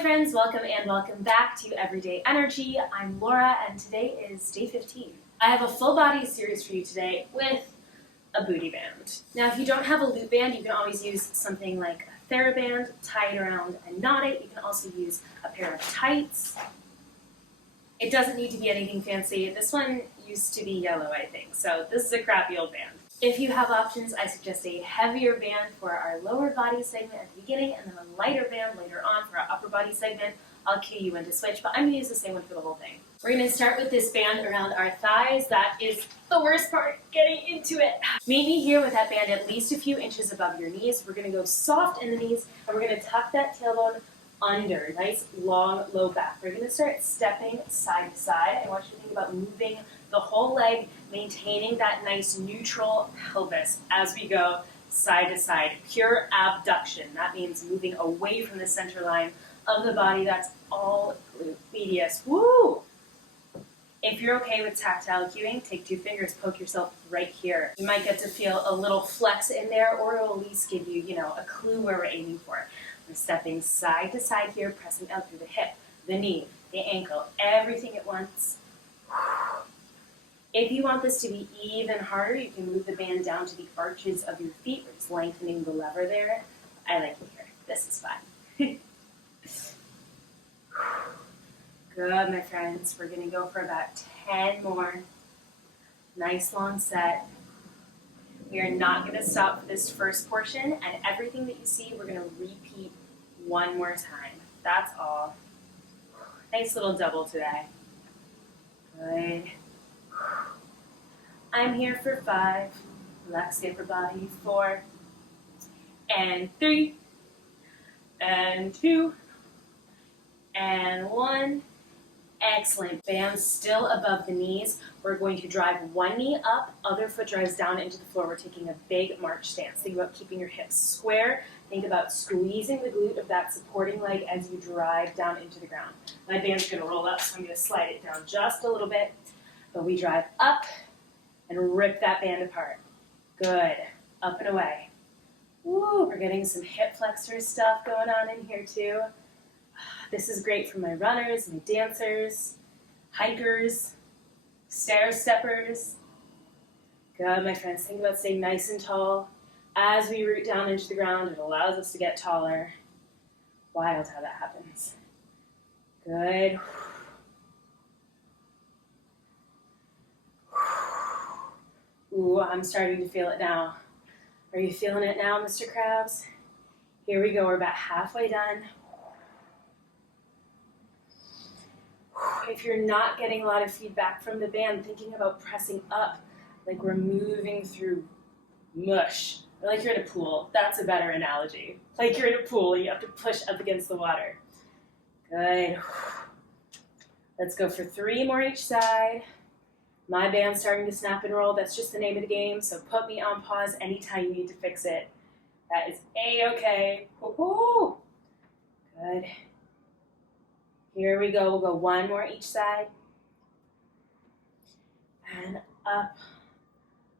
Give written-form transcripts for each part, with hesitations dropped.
friends, welcome and welcome back to Everyday Energy. I'm Laura and today is day 15. I have a full body series for you today with a booty band. Now if you don't have a loop band, you can always use something like a TheraBand, tie it around and knot it. You can also use a pair of tights. It doesn't need to be anything fancy. This one used to be yellow, I think, so this is a crappy old band. If you have options, I suggest a heavier band for our lower body segment at the beginning and then a lighter band later on for our upper body segment. I'll cue you when to switch, but I'm going to use the same one for the whole thing. We're going to start with this band around our thighs. That is the worst part, getting into it. Meet me here with that band at least a few inches above your knees. We're going to go soft in the knees and we're going to tuck that tailbone under. Nice, long, low back. We're going to start stepping side to side. I want you to think about moving the whole leg, maintaining that nice neutral pelvis as we go side to side. Pure abduction. That means moving away from the center line of the body. That's all glute medius. Woo! If you're okay with tactile cueing, take 2 fingers, poke yourself right here. You might get to feel a little flex in there, or it'll at least give you, a clue where we're aiming for. We're stepping side to side here, pressing out through the hip, the knee, the ankle, everything at once. If you want this to be even harder, you can move the band down to the arches of your feet. We're just lengthening the lever there. I like it here. This is fun. Good, my friends. We're going to go for about 10 more. Nice long set. We are not going to stop for this first portion, and everything that you see, we're going to repeat one more time. That's all. Nice little double today. Good. I'm here for 5. Relax the upper body. 4. And 3. And 2. And 1. Excellent. Band still above the knees. We're going to drive one knee up, other foot drives down into the floor. We're taking a big march stance. Think about keeping your hips square. Think about squeezing the glute of that supporting leg as you drive down into the ground. My band's going to roll up, so I'm going to slide it down just a little bit. But we drive up and rip that band apart. Good. Up and away. Woo, we're getting some hip flexor stuff going on in here too. This is great for my runners, my dancers, hikers, stair steppers. Good, my friends. Think about staying nice and tall. As we root down into the ground, it allows us to get taller. Wild how that happens. Good. Ooh, I'm starting to feel it now. Are you feeling it now, Mr. Krabs? Here we go. We're about halfway done. If you're not getting a lot of feedback from the band, thinking about pressing up, like we're moving through mush, or like you're in a pool. That's a better analogy. Like you're in a pool, you have to push up against the water. Good. Let's go for 3 more each side. My band's starting to snap and roll. That's just the name of the game, so put me on pause anytime you need to fix it. That is A-okay. Woo-hoo. Good. Here we go. We'll go 1 more each side. And up.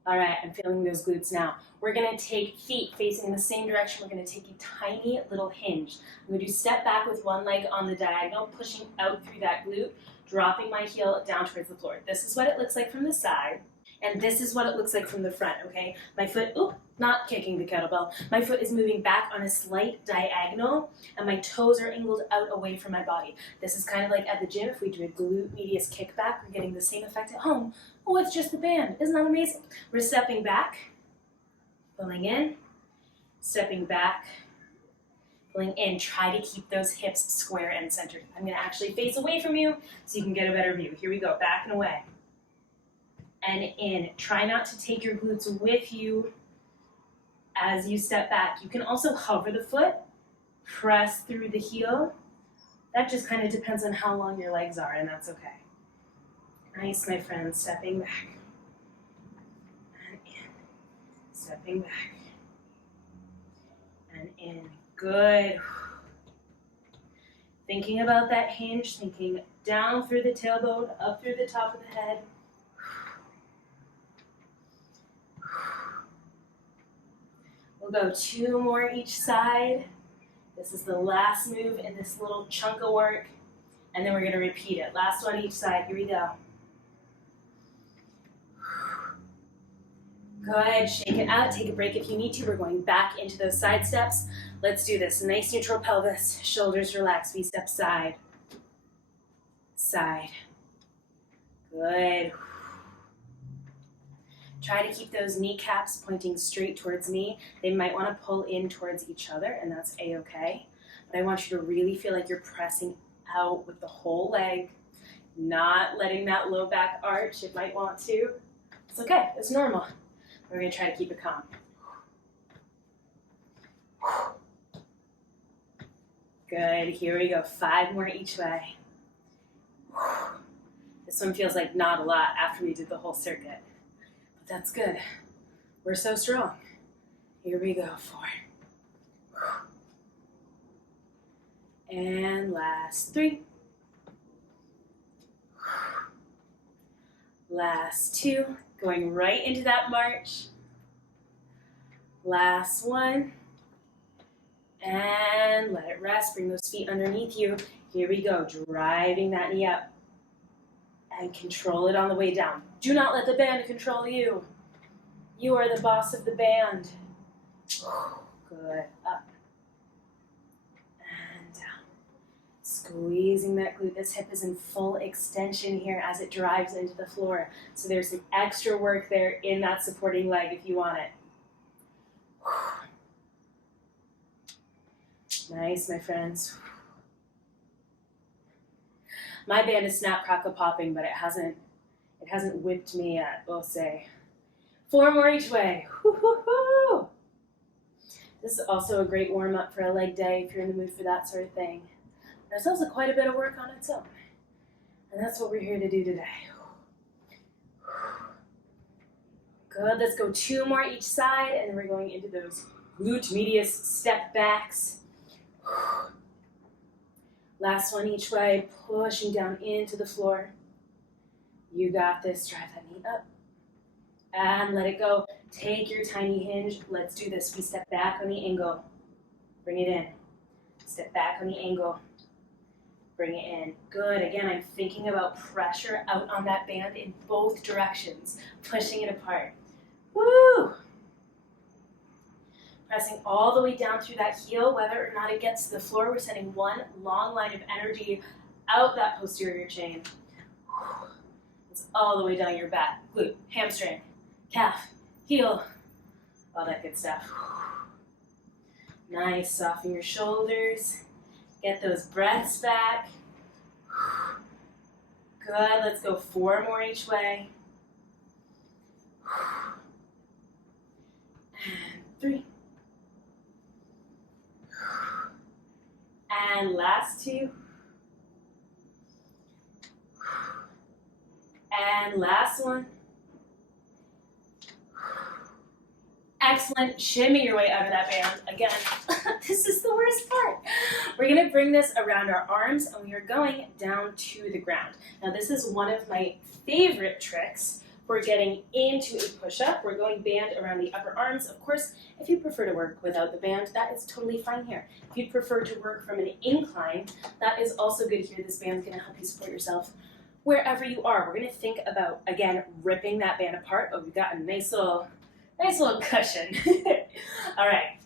All right, I'm feeling those glutes now. We're going to take feet facing in the same direction. We're going to take a tiny little hinge. I'm going to do step back with one leg on the diagonal, pushing out through that glute, dropping my heel down towards the floor. This is what it looks like from the side, and this is what it looks like from the front, okay? My foot, not kicking the kettlebell. My foot is moving back on a slight diagonal, and my toes are angled out away from my body. This is kind of like at the gym, if we do a glute medius kickback, we're getting the same effect at home. Oh, it's just the band. Isn't that amazing? We're stepping back, pulling in, stepping back, pulling in. Try to keep those hips square and centered. I'm going to actually face away from you so you can get a better view. Here we go. Back and away. And in. Try not to take your glutes with you as you step back. You can also hover the foot, press through the heel. That just kind of depends on how long your legs are, and that's okay. Nice, my friend. Stepping back. And in. Stepping back. And in. Good. Thinking about that hinge, thinking down through the tailbone, up through the top of the head. We'll go 2 more each side. This is the last move in this little chunk of work, and then we're going to repeat it. Last one each side. Here we go. Good. Shake it out. Take a break if you need to. We're going back into those side steps. Let's do this. Nice neutral pelvis. Shoulders relaxed. V-step side. Side. Good. Try to keep those kneecaps pointing straight towards me. They might want to pull in towards each other, and that's a-okay. But I want you to really feel like you're pressing out with the whole leg, not letting that low back arch. It might want to. It's okay. It's normal. We're going to try to keep it calm. Good. Here we go. 5 more each way. This one feels like not a lot after we did the whole circuit. That's good. We're so strong. Here we go. 4. And last 3. Last 2. Going right into that march. Last 1. And let it rest. Bring those feet underneath you. Here we go. Driving that knee up. And control it on the way down. Do not let the band control you. You are the boss of the band. Good. Up. And down. Squeezing that glute. This hip is in full extension here as it drives into the floor. So there's some extra work there in that supporting leg if you want it. Nice, my friends. My band is snap, crackle, popping, but it hasn't whipped me yet, we'll say. 4 more each way. Woo-hoo-hoo. This is also a great warm-up for a leg day if you're in the mood for that sort of thing. There's also quite a bit of work on its own. And that's what we're here to do today. Good, let's go 2 more each side, and then we're going into those glute medius step backs. Last one each way, pushing down into the floor. You got this. Drive that knee up. And let it go. Take your tiny hinge. Let's do this. We step back on the angle. Bring it in. Step back on the angle. Bring it in. Good. Again, I'm thinking about pressure out on that band in both directions. Pushing it apart. Woo! Pressing all the way down through that heel, whether or not it gets to the floor. We're sending one long line of energy out that posterior chain. It's all the way down your back, glute, hamstring, calf, heel, all that good stuff. Nice, soften your shoulders. Get those breaths back. Good, let's go 4 more each way. And 3. And last 2. And last 1. Excellent. Shimmy your way out of that band. Again, this is the worst part. We're going to bring this around our arms, and we are going down to the ground. Now, this is one of my favorite tricks for getting into a push-up. We're going band around the upper arms. Of course, if you prefer to work without the band, that is totally fine here. If you prefer to work from an incline, that is also good here. This band's going to help you support yourself wherever you are. We're going to think about, again, ripping that band apart. Oh, we've got a nice little cushion. All right,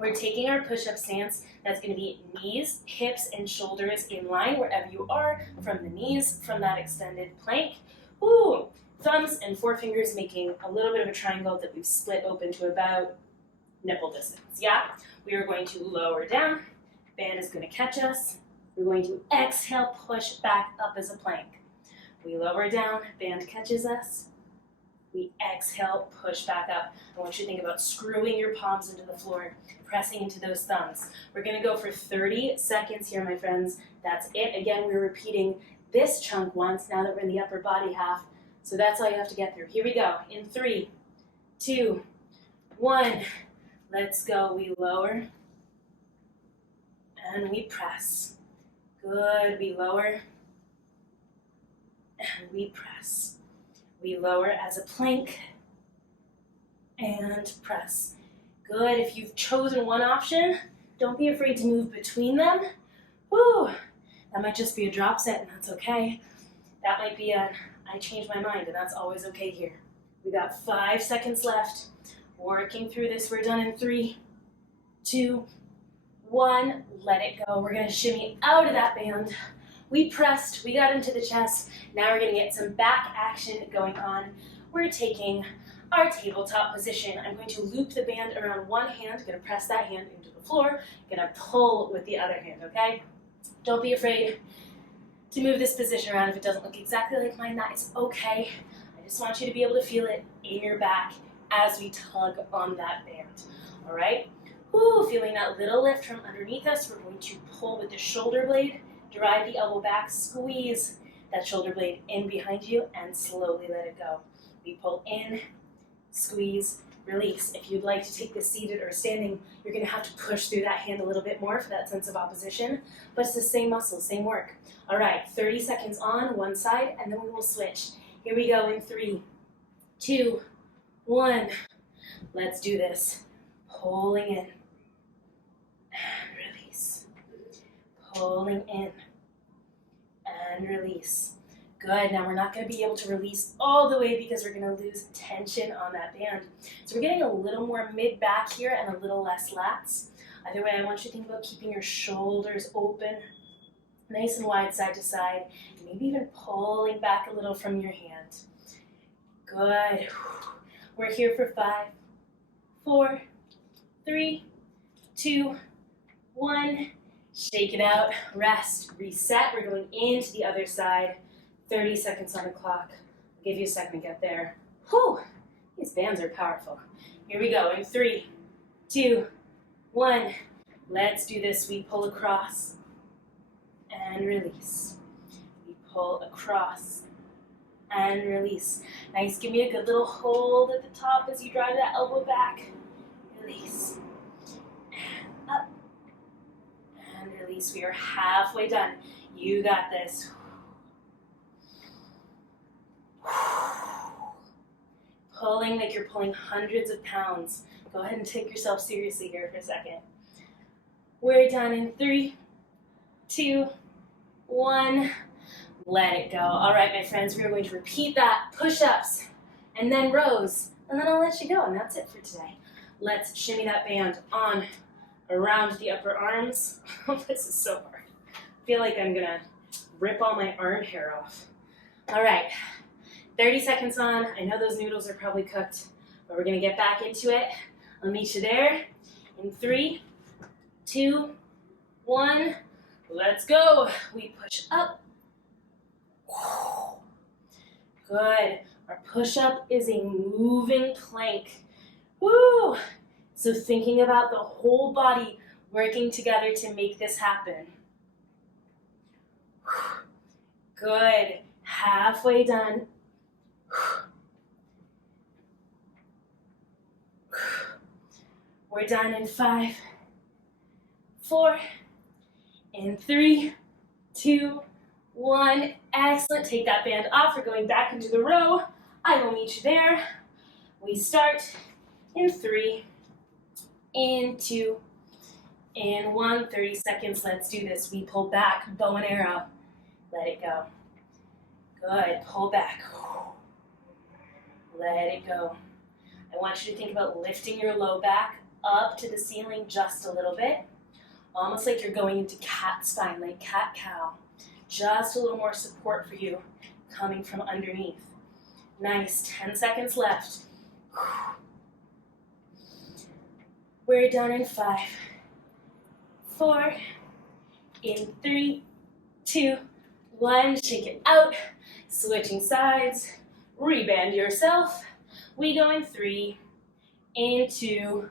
we're taking our push-up stance. That's going to be knees, hips, and shoulders in line wherever you are, from the knees, from that extended plank. Ooh, thumbs and forefingers making a little bit of a triangle that we've split open to about nipple distance. Yeah, we are going to lower down. Band is going to catch us. We're going to exhale, push back up as a plank. We lower down, band catches us. We exhale, push back up. I want you to think about screwing your palms into the floor, pressing into those thumbs. We're going to go for 30 seconds here, my friends. That's it. Again, we're repeating this chunk once now that we're in the upper body half. So that's all you have to get through. Here we go. In 3, 2, 1. Let's go. We lower and we press. Good. We lower and we press. We lower as a plank and press. Good. If you've chosen one option, Don't be afraid to move between them. Woo! That might just be a drop set, and that's okay. That might be I changed my mind, and that's always okay here. We got 5 seconds left. Working through this. We're done in 3, 2, 1. Let it go. We're going to shimmy out of that band. We pressed. We got into the chest. Now we're going to get some back action going on. We're taking our tabletop position. I'm going to loop the band around one hand. I'm going to press that hand into the floor. I'm going to pull with the other hand, okay? Don't be afraid to move this position around if it doesn't look exactly like mine. That is okay. I just want you to be able to feel it in your back as we tug on that band, all right? Woo, feeling that little lift from underneath us. We're going to pull with the shoulder blade, drive the elbow back, squeeze that shoulder blade in behind you, and slowly let it go. We pull in, squeeze, release. If you'd like to take this seated or standing, you're going to have to push through that hand a little bit more for that sense of opposition, but it's the same muscle, same work. All right, 30 seconds on one side, and then we will switch. Here we go in 3, 2, 1. Let's do this. Pulling in and release. Pulling in and release. Good. Now we're not going to be able to release all the way because we're going to lose tension on that band. So we're getting a little more mid-back here and a little less lats. Either way, I want you to think about keeping your shoulders open, nice and wide side to side, and maybe even pulling back a little from your hand. Good. We're here for 5, 4, 3, 2, 1. Shake it out. Rest. Reset. We're going into the other side. 30 seconds on the clock. I'll give you a second to get there. Whew. These bands are powerful. Here we go. In 3, 2, 1. Let's do this. We pull across and release. We pull across and release. Nice. Give me a good little hold at the top as you drive that elbow back. Release. And up. And release. We are halfway done. You got this. Pulling like you're pulling hundreds of pounds. Go ahead and take yourself seriously here for a second. We're done in 3, 2, 1. Let it go. All right, my friends, we are going to repeat that. Push-ups, and then rows, and then I'll let you go, and that's it for today. Let's shimmy that band on around the upper arms. Oh, this is so hard. I feel like I'm gonna rip all my arm hair off. All right, 30 seconds on. I know those noodles are probably cooked, but we're gonna get back into it. I'll meet you there in 3, 2, 1. Let's go. We push up. Good. Our push-up is a moving plank. Woo! So thinking about the whole body working together to make this happen. Good. Halfway done. We're done in 5, 4, in 3, 2, 1. Excellent. Take that band off. We're going back into the row. I will meet you there. We start in 3, in 2, in 1. 30 seconds. Let's do this. We pull back, bow and arrow. Let it go. Good. Pull back. Let it go. I want you to think about lifting your low back up to the ceiling just a little bit. Almost like you're going into cat spine, like cat-cow. Just a little more support for you coming from underneath. Nice. 10 seconds left. We're done in 5, 4, in 3, 2, 1. Shake it out. Switching sides. Reband yourself. We go in 3, in 2,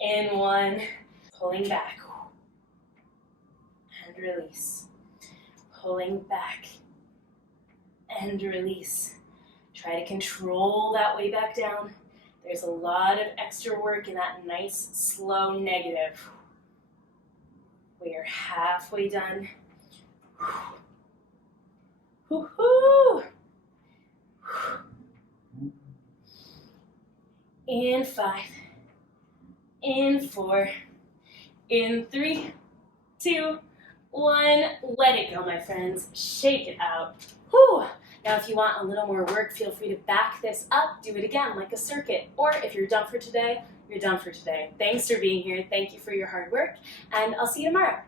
in 1. Pulling back. And release. Pulling back and release. Try to control that way back down. There's a lot of extra work in that nice, slow negative. We are halfway done. Woo-hoo! In 5, in 4, In 3, 2, 1, let it go, my friends. Shake it out. Whew. Now, if you want a little more work, feel free to back this up. Do it again like a circuit. Or if you're done for today, you're done for today. Thanks for being here. Thank you for your hard work, and I'll see you tomorrow.